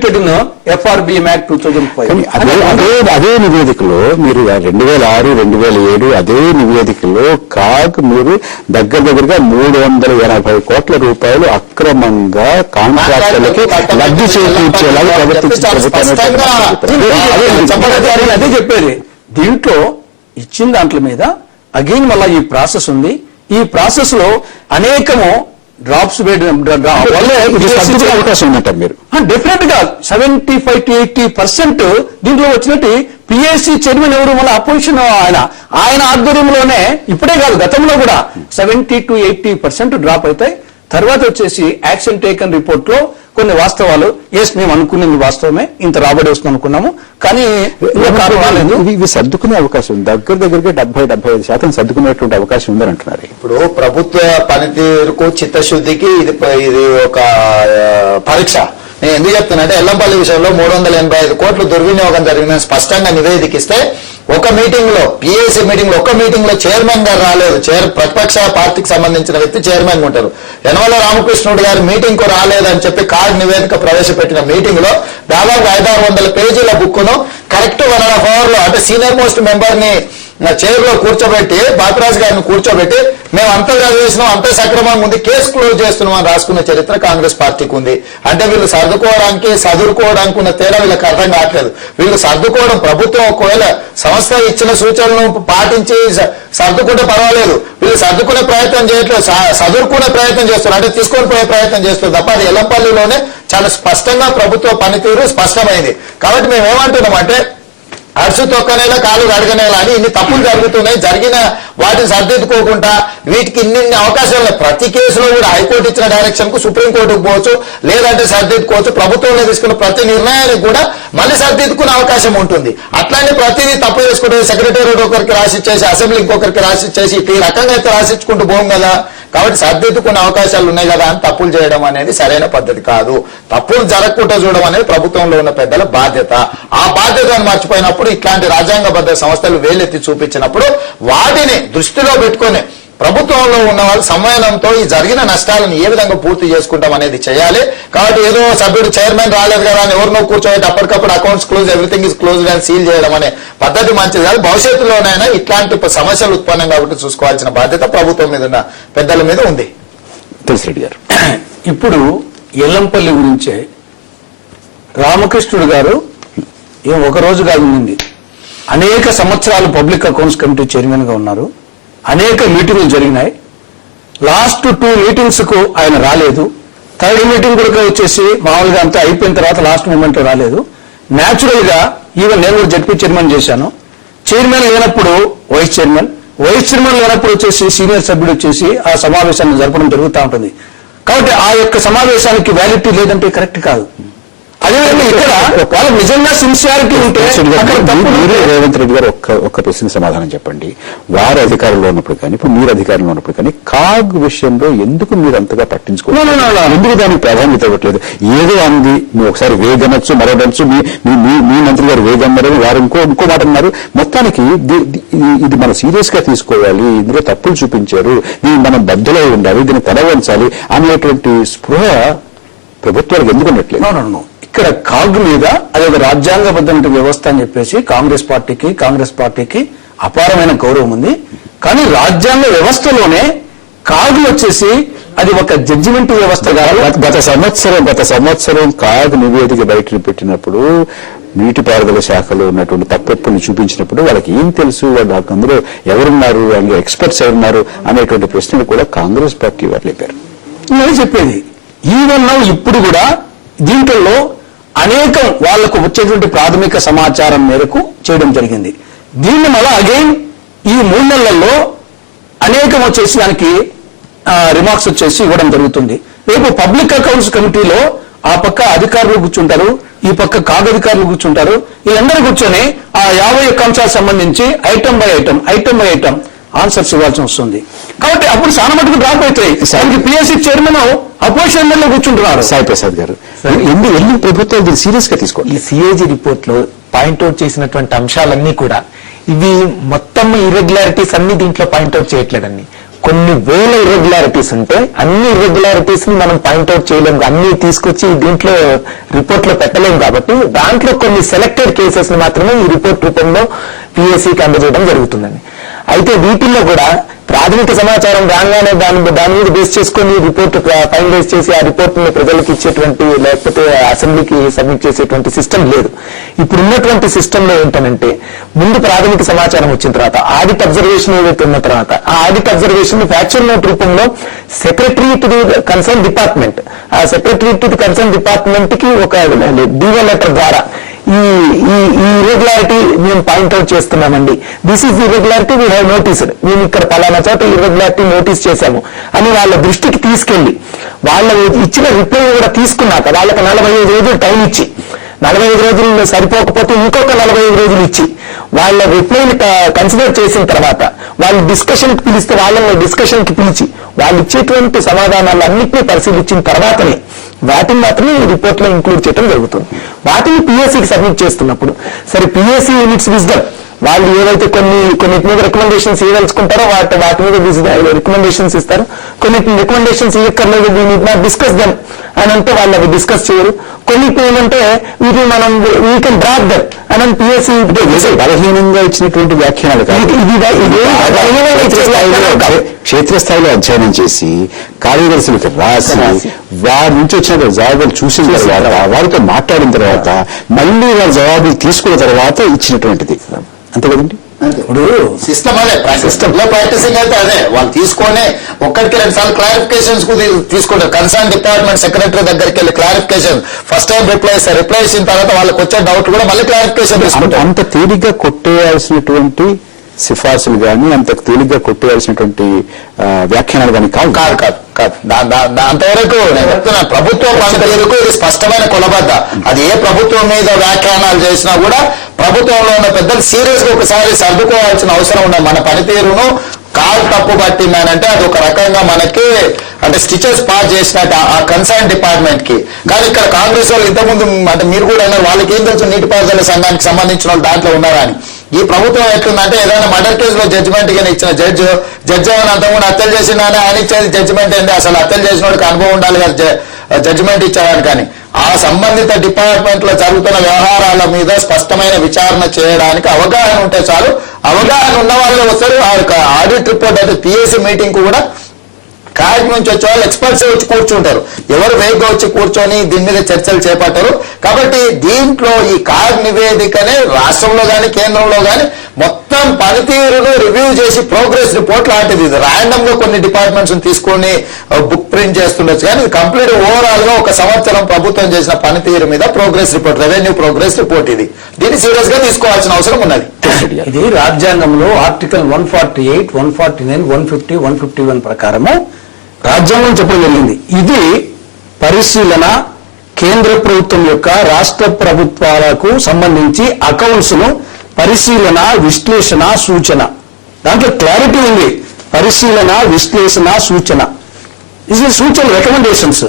included in FRBM Act 2005. అదే నివేదికలో మీరు 2006, 2007 అదే నివేదికలో కాగ్ మీరు దగ్గరగా 380 కోట్ల రూపాయలు అక్రమంగా కాంట్రాక్టర్లకి లబ్ధి చేకూర్చేలాగా అదే చెప్పేది. దీంట్లో ఇచ్చిన దాంట్లో మీద అగైన్ మళ్ళా ఈ ప్రాసెస్ ఉంది. ఈ ప్రాసెస్ లో అనేకము డ్రాప్స్ అవకాశం ఉందంటారు మీరు. డెఫినెట్ గా 75 to 80% దీంట్లో వచ్చినట్టు పిఎస్సి చైర్మన్ ఎవరు మళ్ళీ అపోజిషన్ ఆయన ఆధ్వర్యంలోనే ఇప్పుడే కాదు గతంలో కూడా 70 to 80% డ్రాప్ అవుతాయి. తర్వాత వచ్చేసి యాక్షన్ టేకన్ రిపోర్ట్ లో కొన్ని వాస్తవాలు ఎస్ మేము అనుకున్నది వాస్తవమే, ఇంత రాబడి వస్తుంది అనుకున్నాము, కానీ ఇవి సర్దుకునే అవకాశం దగ్గరగా 70-75% సర్దుకునేటువంటి అవకాశం ఉందని అంటున్నారు. ఇప్పుడు ప్రభుత్వ పనితీరుకు చిత్తశుద్ధికి ఇది ఒక పరీక్ష. నేను ఎందుకు చెప్తున్నా ఎల్లంపల్లి విషయంలో 385 కోట్లు దుర్వినియోగం జరిగిందని స్పష్టంగా నివేదికిస్తే ఒక మీటింగ్ లో పిఏసీ మీటింగ్ లో ఒక మీటింగ్ లో చైర్మన్ గారు రాలేదు. ప్రతిపక్ష పార్టీకి సంబంధించిన వ్యక్తి చైర్మన్ ఉంటారు. యనమల రామకృష్ణుడు గారు మీటింగ్ కు రాలేదని చెప్పి కాగ్ నివేదిక ప్రవేశపెట్టిన మీటింగ్ లో దాదాపు 500-600 పేజీల బుక్ ను కరెక్ట్ 1.5 అవర్ లో అంటే సీనియర్ మోస్ట్ మెంబర్ ని చైర్ లో కూర్చోబెట్టి బాపిరాజు గారిని కూర్చోబెట్టి మేము అంతా చదివేసినాం, అంతా సక్రమంగా ఉంది, కేసు క్లోజ్ చేస్తున్నాం అని రాసుకున్న చరిత్ర కాంగ్రెస్ పార్టీకి ఉంది. అంటే వీళ్ళు సర్దుకోవడానికి ఉన్న తేడా వీళ్ళకి అర్థం కావట్లేదు. వీళ్ళు సర్దుకోవడం ప్రభుత్వం ఒకవేళ సంస్థ ఇచ్చిన సూచనలను పాటించి సర్దుకుంటే పర్వాలేదు, వీళ్ళు సర్దుకునే ప్రయత్నం చేయట్లేదు, సదురుకునే ప్రయత్నం చేస్తారు, అంటే తీసుకొని పోయే ప్రయత్నం చేస్తారు తప్ప అది ఎల్లంపల్లిలోనే చాలా స్పష్టంగా ప్రభుత్వ పనితీరు స్పష్టమైంది. కాబట్టి మేము ఏమంటున్నామంటే అరుసు తొక్కనేలా కాలు అడగనేలా అని ఇన్ని తప్పులు జరుగుతున్నాయి. జరిగిన వాటిని సర్దిద్దుకోకుండా వీటికి ఇన్ని అవకాశాలు ఉన్నాయి. ప్రతి కేసులో కూడా హైకోర్టు ఇచ్చిన డైరెక్షన్ కు సుప్రీంకోర్టుకు పోవచ్చు, లేదంటే సర్దిద్దుకోవచ్చు. ప్రభుత్వంలో తీసుకున్న ప్రతి నిర్ణయానికి కూడా మళ్ళీ సర్దిద్దుకునే అవకాశం ఉంటుంది. అట్లానే ప్రతిదీ తప్పు చేసుకుంటే సెక్రటేరియట్ ఒకరికి రాసిచ్చేసి అసెంబ్లీ ఇంకొకరికి రాసిచ్చేసి ఈ రకంగా అయితే రాసిచ్చుకుంటూ పోం కదా. కాబట్టి సర్దిద్దుకునే అవకాశాలు ఉన్నాయి కదా అని తప్పులు చేయడం అనేది సరైన పద్ధతి కాదు. తప్పులు జరగకుండా చూడడం అనేది ప్రభుత్వంలో ఉన్న పెద్దల బాధ్యత. ఆ బాధ్యతను మర్చిపోయినప్పుడు ఇట్లాంటి రాజ్యాంగబద్ధ సంస్థలు వేలెత్తి చూపించినప్పుడు వాటిని దృష్టిలో పెట్టుకుని ప్రభుత్వంలో ఉన్న వాళ్ళు సంవయనంతో ఈ జరిగిన నష్టాలను ఏ విధంగా పూర్తి చేసుకుంటాం అనేది చేయాలి. కాబట్టి ఏదో సభ్యుడు చైర్మన్ రాలేదు కదా అని ఎవరినో కూర్చోబెట్టి అప్పటికప్పుడు accounts close, everything is close అని సీల్ చేయడం అనే పద్ధతి మంచిది కాదు. భవిష్యత్తులోనైనా ఇట్లాంటి సమస్యలు ఉత్పన్నం కాబట్టి చూసుకోవాల్సిన బాధ్యత ప్రభుత్వం మీద ఉన్న పెద్దల మీద ఉంది. తులసిరెడ్డి గారు, ఇప్పుడు ఎల్లంపల్లి గురించే రామకృష్ణుడు గారు ఒక రోజు కాదు ఉంది, అనేక సంవత్సరాలు పబ్లిక్ అకౌంట్స్ కమిటీ చైర్మన్ గా ఉన్నారు. అనేక మీటింగ్లు జరిగినాయి. లాస్ట్ 2 మీటింగ్స్ కు ఆయన రాలేదు. 3rd మీటింగ్ కూడా వచ్చేసి మామూలుగా అంతా అయిపోయిన తర్వాత లాస్ట్ మూమెంట్ రాలేదు. న్యాచురల్ గా ఈవెన్ నేను కూడా జడ్పీ చైర్మన్ చేశాను. చైర్మన్ లేనప్పుడు వైస్ చైర్మన్ లేనప్పుడు వచ్చేసి సీనియర్ సభ్యుడు వచ్చేసి ఆ సమావేశాన్ని జరపడం జరుగుతూ ఉంటుంది. కాబట్టి ఆ యొక్క సమావేశానికి వ్యాలిడిటీ లేదంటే కరెక్ట్ కాదు. అదేవిధంగా ఇక్కడ వాళ్ళు నిజంగా సిన్సియారిటీ ఉంటే రేవంత్ రెడ్డి గారు ఒక్క ప్రశ్న సమాధానం చెప్పండి. వారు అధికారంలో ఉన్నప్పుడు కానీ ఇప్పుడు మీరు అధికారంలో ఉన్నప్పుడు కానీ కాగ్ విషయంలో ఎందుకు మీరు అంతగా పట్టించుకోవాలి? ఎందుకు దానికి ప్రాధాన్యత ఇవ్వట్లేదు? ఏదో అంది, మీరు ఒకసారి వేగనొచ్చు మరొకచ్చు, మీ మంత్రి గారు వేగన్నారు, వారు ఇంకో మాట అన్నారు. మొత్తానికి ఇది మనం సీరియస్ గా తీసుకోవాలి, ఇందులో తప్పులు చూపించారు, దీన్ని మనం బద్దలో ఉండాలి, దీన్ని తలవంచాలి అనేటువంటి స్పృహ ప్రభుత్వాలకు ఎందుకు ఉండట్లేదు? ఇక్కడ కాగ్ మీద అదొక రాజ్యాంగబద్ధమైన వ్యవస్థ అని చెప్పేసి కాంగ్రెస్ పార్టీకి అపారమైన గౌరవం ఉంది. కానీ రాజ్యాంగ వ్యవస్థలోనే కాగ్ వచ్చేసి అది ఒక జడ్జిమెంట్ వ్యవస్థ కాదు. గత సంవత్సరం కాగ్ నివేదిక బయట పెట్టినప్పుడు నీటిపారుదల శాఖలో ఉన్నటువంటి తప్పుని చూపించినప్పుడు వాళ్ళకి ఏం తెలుసు, వాళ్ళు అందులో ఎవరున్నారు, అందులో ఎక్స్పర్ట్స్ ఎవరున్నారు అనేటువంటి ప్రశ్నలు కూడా కాంగ్రెస్ పార్టీ వారు లేపారు. నేను చెప్పేది ఈవెన్ ఇప్పుడు కూడా దీంట్లో అనేకం వాళ్లకు వచ్చేటువంటి ప్రాథమిక సమాచారం మేరకు చేయడం జరిగింది. దీన్ని మళ్ళా అగైన్ ఈ 3 నెలల్లో అనేకం వచ్చేసి దానికి రిమార్క్స్ వచ్చేసి ఇవ్వడం జరుగుతుంది. రేపు పబ్లిక్ అకౌంట్స్ కమిటీలో ఆ పక్క అధికారులు కూర్చుంటారు, ఈ పక్క కాగ్ అధికారులు కూర్చుంటారు. వీళ్ళందరూ కూర్చొని ఆ 51 అంశాలకు సంబంధించి ఐటమ్ బై ఐటమ్ ఆన్సర్స్ ఇవ్వాల్సి వస్తుంది. కాబట్టి అప్పుడు చాలా మటుకు డ్రాప్ అవుతాయి. దానికి పిఎస్సి చైర్మన్ అపోజిషన్ ఎమ్మెల్యే కూర్చుంటున్నారు. సాయి ప్రసాద్ గారు, ఎందుకు ప్రభుత్వాలు దీన్ని సీరియస్ గా తీసుకోండి? ఈ సిఏజీ రిపోర్ట్ లో పాయింట్అవుట్ చేసినటువంటి అంశాలన్నీ కూడా ఇవి మొత్తం ఇర్రెగ్యులారిటీస్ అన్ని దీంట్లో పాయింట్అవుట్ చేయట్లేదండి. కొన్ని వేల ఇర్రెగ్యులారిటీస్ ఉంటే అన్ని ఇర్రెగ్యులారిటీస్ ని మనం పాయింట్అవుట్ చేయలేము, అన్ని తీసుకొచ్చి దీంట్లో రిపోర్ట్ లో పెట్టలేము. కాబట్టి దాంట్లో కొన్ని సెలెక్టెడ్ కేసెస్ ని మాత్రమే ఈ రిపోర్ట్ రూపంలో పిఎస్సికి అందజేయడం జరుగుతుందండి. అయితే వీటిల్లో కూడా ప్రాథమిక సమాచారం రాగానే దాని మీద బేస్ చేసుకుని రిపోర్ట్ ఫైనలైజ్ చేసి ఆ రిపోర్ట్ ని ప్రజలకు ఇచ్చేటువంటి లేకపోతే అసెంబ్లీకి సబ్మిట్ చేసేటువంటి సిస్టమ్ లేదు. ఇప్పుడు ఉన్నటువంటి సిస్టమ్ లో ఏంటంటే ముందు ప్రాథమిక సమాచారం వచ్చిన తర్వాత ఆడిట్ అబ్జర్వేషన్ ఏదైతే ఉన్న తర్వాత ఆ ఆడిట్ అబ్జర్వేషన్ ఫ్యాక్చువల్ నోట్ రూపంలో secretary to the concern department, ఆ secretary to the concern department కి ఒక డివో లెటర్ ద్వారా ఈ ఇర్రెగ్యులారిటీ మేము పాయింట్అవుట్ చేస్తున్నామండి, this is irregularity we have noticed, మేము ఇక్కడ పలానా చోట ఇర్రెగ్యులారిటీ నోటీస్ చేశాము అని వాళ్ళ దృష్టికి తీసుకెళ్లి వాళ్ళ ఇచ్చిన రిప్లై కూడా తీసుకున్నాక వాళ్ళకి 45 రోజులు టైం ఇచ్చి 45 రోజులు సరిపోకపోతే ఇంకొక 45 రోజులు ఇచ్చి వాళ్ళ రిప్లైని కన్సిడర్ చేసిన తర్వాత వాళ్ళు డిస్కషన్ కి పిలిస్తే వాళ్ళని డిస్కషన్ కి పిలిచి వాళ్ళు ఇచ్చేటువంటి సమాధానాలు అన్నింటినీ పరిశీలించిన తర్వాతనే వాటిని మాత్రమే ఈ రిపోర్ట్ లో ఇంక్లూడ్ చేయడం జరుగుతుంది. వాటిని పిఎస్సికి సబ్మిట్ చేస్తున్నప్పుడు సరే పిఎస్సి యూనిట్స్ విజ్డమ్ వాళ్ళు ఏవైతే కొన్నిటి మీద రికమెండేషన్స్ ఇవ్వదలుచుకుంటారో వాటి మీద రికమెండేషన్స్ ఇస్తారు, కొన్నిటిని రికమెండేషన్స్ ఇవ్వక్కర్లేదు we need not discuss them అని అంటే వాళ్ళు అవి డిస్కస్ చేయరు. కొన్నిటిని ఏంటంటే వీటిని మనం వీ కెన్ డ్రాప్ దెమ్ అని పిఎస్సి బలహీనంగా ఇచ్చినటువంటి వ్యాఖ్యానాలు క్షేత్రస్థాయిలో అధ్యయనం చేసి కార్యదర్శులకు రాసి వారి నుంచి వచ్చిన జవాబులు చూసిన తర్వాత వారితో మాట్లాడిన తర్వాత మళ్ళీ వారి జవాబులు తీసుకున్న తర్వాత ఇచ్చినటువంటిది, అంతే కదండి. ఇప్పుడు సిస్టమ్ అదే సిస్టమ్ లో ప్రాక్టీసింగ్ అయితే అదే వాళ్ళు తీసుకొని ఒక్కడికి 2 సార్లు క్లారిఫికేషన్స్ తీసుకుంటారు. కన్సర్న్ డిపార్ట్మెంట్ సెక్రటరీ దగ్గరికి వెళ్ళి క్లారిఫికేషన్ ఫస్ట్ టైం రిప్లై ఇచ్చిన తర్వాత వాళ్ళకి వచ్చే డౌట్ కూడా మళ్ళీ క్లారిఫికేషన్ తీసుకుంటారు. అంత తేలిగ్గా కొట్టేయాల్సినటువంటి సిఫార్సులు కానీ అంత తేలిగ్గా కొట్టేయాల్సినటువంటి వ్యాఖ్యానాలు కానీ కాదు. అంతవరకు ప్రభుత్వ పనితీరుకు ఇది స్పష్టమైన కొలబద్ద. అది ఏ ప్రభుత్వం మీద వ్యాఖ్యానాలు చేసినా కూడా ప్రభుత్వంలో ఉన్న పెద్దలు సీరియస్ గా ఒకసారి సర్దుకోవాల్సిన అవసరం ఉన్నది. మన పనితీరును కాల్ తప్పు పట్టిందనంటే అది ఒక రకంగా మనకి అంటే స్టిచెస్ పాస్ చేసినట్టు ఆ కన్సర్న్ డిపార్ట్మెంట్ కి. కానీ ఇక్కడ కాంగ్రెస్ వాళ్ళు ఇంతకుముందు అంటే మీరు కూడా అన్నారు వాళ్ళకి ఏం తెలుసు నీటిపారుదల సంఘానికి సంబంధించిన వాళ్ళు దాంట్లో ఉన్నారని. ఈ ప్రభుత్వం ఎట్లుందంటే ఏదైనా మర్డర్ కేసులో జడ్జిమెంట్ గా ఇచ్చిన జడ్జి ఏమైనా అంతకుముందు హత్యలు చేసిందని ఆయన ఇచ్చేది జడ్జిమెంట్ ఏంటి, అసలు హత్యలు చేసిన వాడికి అనుభవం ఉండాలి కదా జడ్జిమెంట్ ఇచ్చారని. కానీ ఆ సంబంధిత డిపార్ట్మెంట్ లో జరుగుతున్న వ్యవహారాల మీద స్పష్టమైన విచారణ చేయడానికి అవగాహన ఉంటే చాలు. అవగాహన ఉన్న వాళ్ళు వస్తారు. ఆడిట్ రిపోర్ట్ అయితే పిఎస్సి మీటింగ్ కూడా కాగ్ నుంచి వచ్చే వాళ్ళు ఎక్స్పర్ట్స్ వచ్చి కూర్చుంటారు. ఎవరు వేగ్గా వచ్చి కూర్చొని దీని మీద చర్చలు చేపట్టారు. కాబట్టి దీంట్లో ఈ కాగ్ నివేదికనే రాష్ట్రంలో కానీ కేంద్రంలో కానీ మొత్తం పనితీరును రివ్యూ చేసి ప్రోగ్రెస్ రిపోర్ట్ లాంటిది. ఇది ర్యాండమ్ గా కొన్ని డిపార్ట్మెంట్స్ తీసుకొని బుక్ ప్రింట్ చేస్తుండొచ్చు కానీ ఇది కంప్లీట్ ఓవరాల్ గా ఒక సంవత్సరం ప్రభుత్వం చేసిన పనితీరు మీద progress report, revenue progress report. ఇది దీన్ని సీరియస్ గా తీసుకోవాల్సిన అవసరం ఉన్నది. ఇది రాజ్యాంగంలో ఆర్టికల్ 148, 149, 150, 151 ప్రకారము రాజ్యాంగం చెప్పడం జరిగింది. ఇది పరిశీలన కేంద్ర ప్రభుత్వం యొక్క రాష్ట్ర ప్రభుత్వాలకు సంబంధించి అకౌంట్స్ ను పరిశీలన, విశ్లేషణ, సూచన, దాంట్లో క్లారిటీ ఉంది. పరిశీలన, విశ్లేషణ, సూచన, ఇది సూచన రికమెండేషన్స్.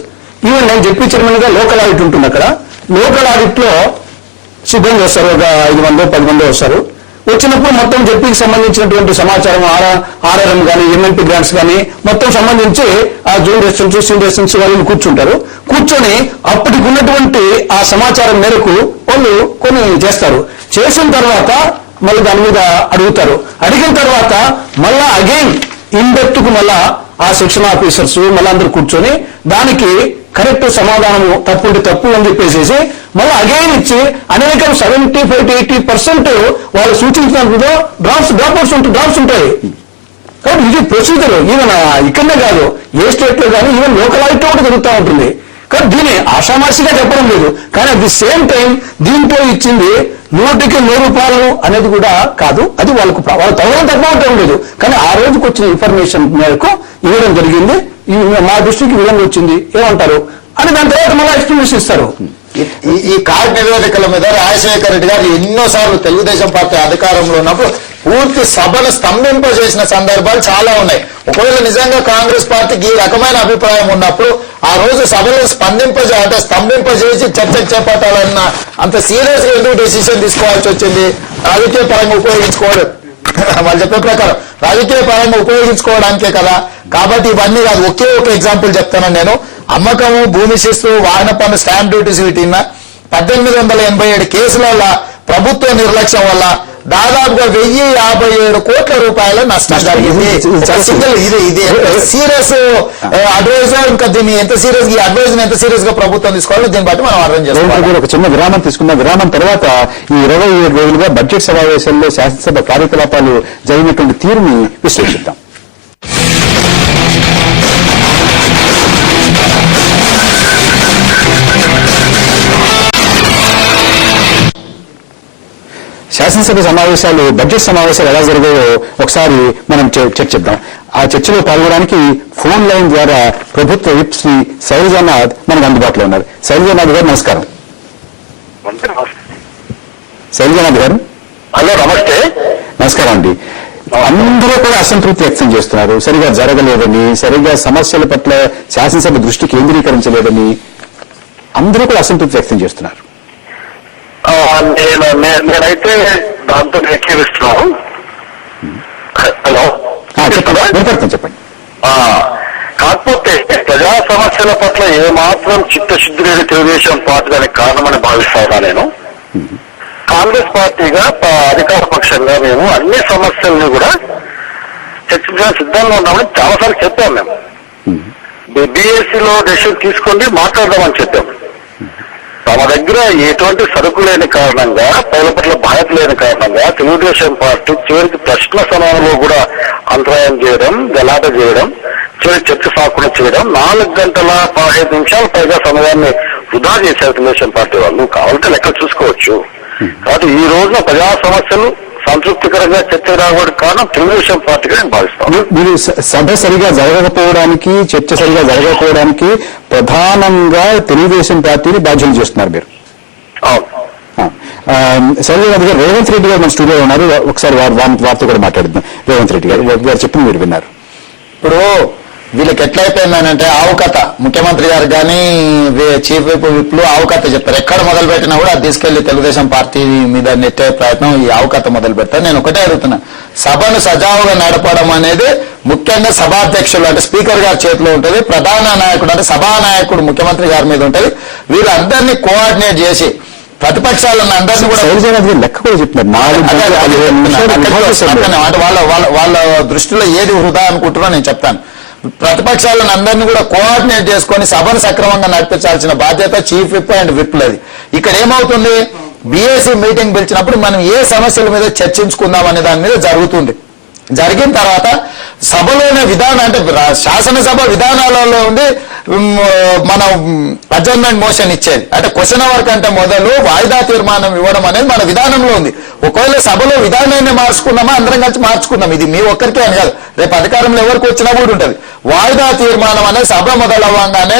ఈవెన్ నేను చెప్పించిన లోకల్ ఆడిట్ ఉంటుంది. అక్కడ లోకల్ ఆడిట్ లో సిబ్బంది వస్తారు, ఒక 5-10 మంది వస్తారు. వచ్చినప్పుడు మొత్తం జడ్పీకి సంబంధించినటువంటి సమాచారం ఆర్ఆర్ఎం కానీ ఎంఎల్పీ గ్రాంట్స్ కానీ మొత్తం సంబంధించి ఆ జూనియర్ రెసిడెన్స్, సీనియర్ రెసిడెన్స్ వాళ్ళు కూర్చుంటారు. కూర్చొని అప్పటికి ఉన్నటువంటి ఆ సమాచారం మేరకు వాళ్ళు కొన్ని చేస్తారు. చేసిన తర్వాత మళ్ళీ దాని మీద అడుగుతారు. అడిగిన తర్వాత మళ్ళా అగైన్ ఇన్ డెప్త్ కు మళ్ళా ఆ సెక్షన్ ఆఫీసర్స్ మళ్ళీ అందరూ కూర్చొని దానికి కరెక్ట్ సమాధానము తప్పుంటే తప్పు అని చెప్పేసి మళ్ళీ అగైన్ ఇచ్చి అనేక 75-80% వాళ్ళు సూచించిన డ్రాప్స్ ఉంటాయి. కాబట్టి ఇది ప్రొసీజర్. ఈవెన్ ఇక్కడనే కాదు, ఏ స్టేట్ లో కానీ ఈవెన్ లోకల్ ఆడిట్ కూడా జరుగుతూ ఉంటుంది. కానీ దీన్ని ఆషామాషిగా చెప్పడం లేదు. కానీ అట్ ది సేమ్ టైం దీంట్లో ఇచ్చింది 100కి 100 అనేది కూడా కాదు. అది వాళ్ళు తగ్గడం తక్కువ లేదు. కానీ ఆ రోజుకి వచ్చిన ఇన్ఫర్మేషన్ మేరకు ఇవ్వడం జరిగింది. మా దృష్టికి విధంగా వచ్చింది ఏమంటారు అని దాని తర్వాత మళ్ళీ ఎక్స్ప్లెనేషన్ ఇస్తారు. ఈ కార్డ్ నివేదికల మీద రాజశేఖర రెడ్డి గారు ఎన్నోసార్లు తెలుగుదేశం పార్టీ అధికారంలో ఉన్నప్పుడు పూర్తి సభను స్తంభింపజేసిన సందర్భాలు చాలా ఉన్నాయి. ఒకవేళ నిజంగా కాంగ్రెస్ పార్టీకి ఈ రకమైన అభిప్రాయం ఉన్నప్పుడు ఆ రోజు సభలో స్తంభింపజేసి చర్చకు చేపట్టాలన్న అంత సీరియస్ గా ఎందుకు డెసిషన్ తీసుకోవాల్సి వచ్చింది? రాజకీయ పరంగా ఉపయోగించుకోవడం వాళ్ళు చెప్పే ప్రకారం రాజకీయ పరంగా ఉపయోగించుకోవడానికే కదా. కాబట్టి ఇవన్నీ కాదు. ఒకే ఒక ఎగ్జాంపుల్ చెప్తాను నేను. అమ్మకము, భూమి శిస్తు, వాహన పన్ను, స్టాంప్ డ్యూటీస్ వీటిన్న 1887 కేసుల వల్ల ప్రభుత్వ నిర్లక్ష్యం వల్ల దాదాపుగా 1057 కోట్ల రూపాయల నష్టం జరిగింది. ఇది సీరియస్ అడ్వైజర్. ఇంకా దీన్ని ఎంత సీరియస్, ఈ అడ్వైజ్ ఎంత సీరియస్ గా ప్రభుత్వం తీసుకోవాలో దీన్ని బట్టి మనం అర్థం చేసుకోవాలి. ఒక చిన్న విరామం తీసుకున్న విరామం తర్వాత ఈ 27 రోజులుగా బడ్జెట్ సమావేశాల్లో శాసనసభ కార్యకలాపాలు జరిగినటువంటి తీరుని విశ్లేషిద్దాం. శాసనసభ సమావేశాలు, బడ్జెట్ సమావేశాలు ఎలా జరిగాయో ఒకసారి మనం చర్చిద్దాం. ఆ చర్చలో పాల్గొనడానికి ఫోన్ లైన్ ద్వారా ప్రభుత్వ విప్ శ్రీ శైలజానాథ్ మనకు అందుబాటులో ఉన్నారు. శైలజానాథ్ గారు నమస్కారం. శైలజానాథ్ గారు. హలో, నమస్తే. నమస్కారం అండి. అందరూ కూడా అసంతృప్తి వ్యక్తం చేస్తున్నారు. సరిగా జరగలేదని, సరిగా సమస్యల పట్ల శాసనసభ దృష్టి కేంద్రీకరించలేదని అందరూ కూడా అసంతృప్తి వ్యక్తం చేస్తున్నారు. నేనైతే దాంతో ఏకీవిస్తున్నాను. హలో, చెప్పండి. కాకపోతే ప్రజా సమస్యల పట్ల ఏమాత్రం చిత్తశుద్ధి లేని తెలుగుదేశం పార్టీ దానికి కారణమని భావిస్తానా నేను. కాంగ్రెస్ పార్టీగా అధికార పక్షంగా మేము అన్ని సమస్యల్ని కూడా చర్చించడానికి సిద్ధంగా ఉన్నామని చాలాసార్లు చెప్పాం. మేము బీఎస్సీలో డెసిషన్ తీసుకోండి, మాట్లాడదామని చెప్పాం. తమ దగ్గర ఎటువంటి సరుకు లేని కారణంగా, పౌరుల పట్ల బాధ్యత లేని కారణంగా తెలుగుదేశం పార్టీ చివరికి ప్రశ్న సమయంలో కూడా అంతరాయం చేయడం, గలాట చేయడం, చివరికి చర్చ సాకుండా చేయడం, 4 గంటల 15 నిమిషాల పైగా సమయాన్ని వృధా చేశారు తెలుగుదేశం పార్టీ వాళ్ళు. కావాలంటే లెక్క చూసుకోవచ్చు. కాబట్టి ఈ రోజున ప్రజా సమస్యలు సంతృప్తికరంగా చర్చ రావడానికి కారణం తెలుగుదేశం పార్టీగా నేను భావిస్తాను. మీరు సభ సరిగా జరగకపోవడానికి, చర్చ సరిగా జరగకపోవడానికి ప్రధానంగా తెలుగుదేశం పార్టీని బాధ్యతలు చేస్తున్నారు మీరు. శైలజానాథ్ గారు, రేవంత్ రెడ్డి గారు మన స్టూడియోలో ఉన్నారు. ఒకసారి వారితో కూడా మాట్లాడుతున్నాం. రేవంత్ రెడ్డి గారు చెప్పిన మీరు విన్నారు. ఇప్పుడు వీళ్ళకి ఎట్లయిపోయిందనంటే ఆవుకథ. ముఖ్యమంత్రి గారు కానీ చీఫ్ విప్లు ఆవుకథ చెప్తారు. ఎక్కడ మొదలు పెట్టినా కూడా అది తీసుకెళ్లి తెలుగుదేశం పార్టీ మీద నెట్టే ప్రయత్నం ఈ ఆవుకథ మొదలు పెడతారు. నేను ఒకటే అడుగుతున్నా, సభను సజావుగా నడపడం అనేది ముఖ్యంగా సభాధ్యక్షులు అంటే స్పీకర్ గారి చేతిలో ఉంటుంది. ప్రధాన నాయకుడు అంటే సభానాయకుడు ముఖ్యమంత్రి గారి మీద ఉంటుంది. వీళ్ళందరినీ కోఆర్డినేట్ చేసి ప్రతిపక్షాలను అందరినీ కూడా లెక్క కూడా చెప్తున్నారు. అంటే వాళ్ళ దృష్టిలో ఏది వృధా అనుకుంటున్నా నేను చెప్తాను. ప్రతిపక్షాలను అందరినీ కూడా కోఆర్డినేట్ చేసుకుని సభను సక్రమంగా నడిపించాల్సిన బాధ్యత చీఫ్ విప్ అండ్ విప్లది. ఇక్కడ ఏమవుతుంది, బీఏసీ మీటింగ్ పిలిచినప్పుడు మనం ఏ సమస్యల మీద చర్చించుకుందాం అనే దాని మీద జరుగుతుంది. జరిగిన తర్వాత సభలోనే విధానం అంటే శాసనసభ విధానాలలో ఉండి మనం అడ్జర్న్మెంట్ మోషన్ ఇచ్చేది. అంటే క్వశ్చన్ అవర్ కంటే మొదలు వాయిదా తీర్మానం ఇవ్వడం అనేది మన విధానంలో ఉంది. ఒకవేళ సభలో విధానాన్ని మార్చుకున్నామా అందరం కలిసి మార్చుకుందాం. ఇది మీ ఒక్కరికే అని కాదు, రేపు అధికారంలో ఎవరికి వచ్చినా కూడా ఉంటుంది. వాయిదా తీర్మానం అనేది సభ మొదలవ్వగానే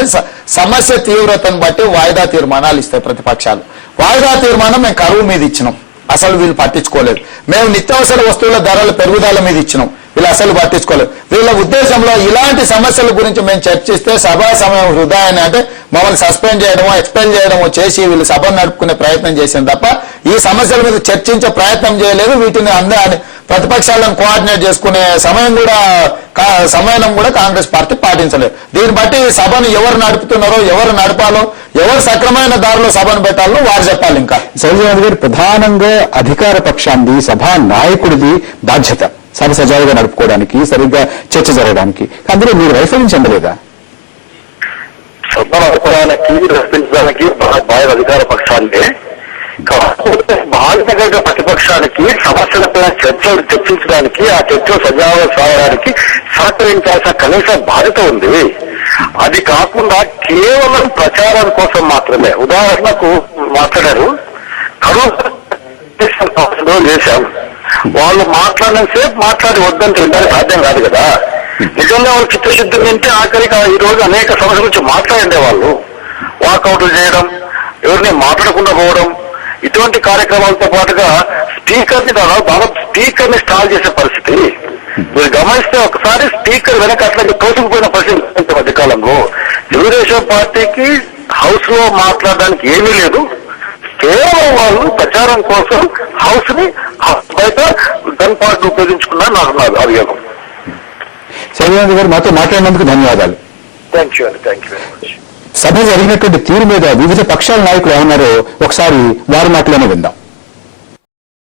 సమస్య తీవ్రతను బట్టి వాయిదా తీర్మానాలు ఇస్తాయి ప్రతిపక్షాలు. వాయిదా తీర్మానం మేము కరువు మీద ఇచ్చినాం, అసలు వీళ్ళు పట్టించుకోలేదు. మేము నిత్యావసర వస్తువుల ధరల పెరుగుదల మీద ఇచ్చినాం, వీళ్ళు అసలు పట్టించుకోలేదు. వీళ్ళ ఉద్దేశంలో ఇలాంటి సమస్యల గురించి మేము చర్చిస్తే సభా సమయం వృధా అని అంటే మమ్మల్ని సస్పెండ్ చేయడమో ఎక్స్పెల్ చేయడమో చేసి వీళ్ళు సభను నడుపుకునే ప్రయత్నం చేసింది తప్ప ఈ సమస్యల మీద చర్చించే ప్రయత్నం చేయలేదు. వీటిని అందరూ ప్రతిపక్షాలను కోఆర్డినేట్ చేసుకునే సమయం కూడా కాంగ్రెస్ పార్టీ పాటించలేదు. దీన్ని బట్టి సభను ఎవరు నడుపుతున్నారో, ఎవరు నడపాలో, ఎవరు సక్రమైన దారిలో సభను పెట్టాలో వారు చెప్పాలి. ఇంకా శైలజానాథ్ గారు, ప్రధానంగా అధికార పక్షాన్ని, సభా నాయకుడిది బాధ్యత సభ సజావుగా నడుపుకోవడానికి, సరిగ్గా చర్చ జరగడానికి. అందులో మీరు వైఫల్యం చెందలేదా? సభ నడపడానికి, రప్పించడానికి అధికార పక్షాన్ని, కాకపోతే బాధ్యతగా ప్రతిపక్షానికి సమస్యలపై చర్చించడానికి, ఆ చర్చలు సజావుగా సాగడానికి సహకరించాల్సిన కనీస బాధ్యత ఉంది. అది కాకుండా కేవలం ప్రచారం కోసం మాత్రమే. ఉదాహరణకు మాట్లాడారు, కరోనా చేశాం, వాళ్ళు మాట్లాడిన సేపు మాట్లాడి వద్దంటే వినడానికి సాధ్యం కాదు కదా. నిజంగా వాళ్ళు చిత్తశుద్ధి వింటే ఆఖరికి ఈ రోజు అనేక సమస్యల గురించి మాట్లాడే వాళ్ళు వాకౌట్లు చేయడం, ఎవరిని మాట్లాడకుండా పోవడం, ఇటువంటి కార్యక్రమాలతో పాటుగా స్పీకర్ ని స్టాల్ చేసే పరిస్థితి మీరు గమనిస్తే ఒకసారి స్పీకర్ వెనక అట్లా తోసుకుపోయిన పరిస్థితి మధ్యకాలంలో. తెలుగుదేశం పార్టీకి హౌస్ లో మాట్లాడడానికి ఏమీ లేదు. కేవలం వాళ్ళు ప్రచారం కోసం హౌస్ ని బయట గన్ పార్ట్ ఉపయోగించుకున్నా నాకు అభియోగం. శైలజానంద్ గారు మాతో మాట్లాడినందుకు ధన్యవాదాలు. Thank you very much. సభ జరిగినటువంటి తీరు మీద వివిధ పక్షాల నాయకులు ఏమన్నారో ఒకసారి వారి మాటలోనే విందాం.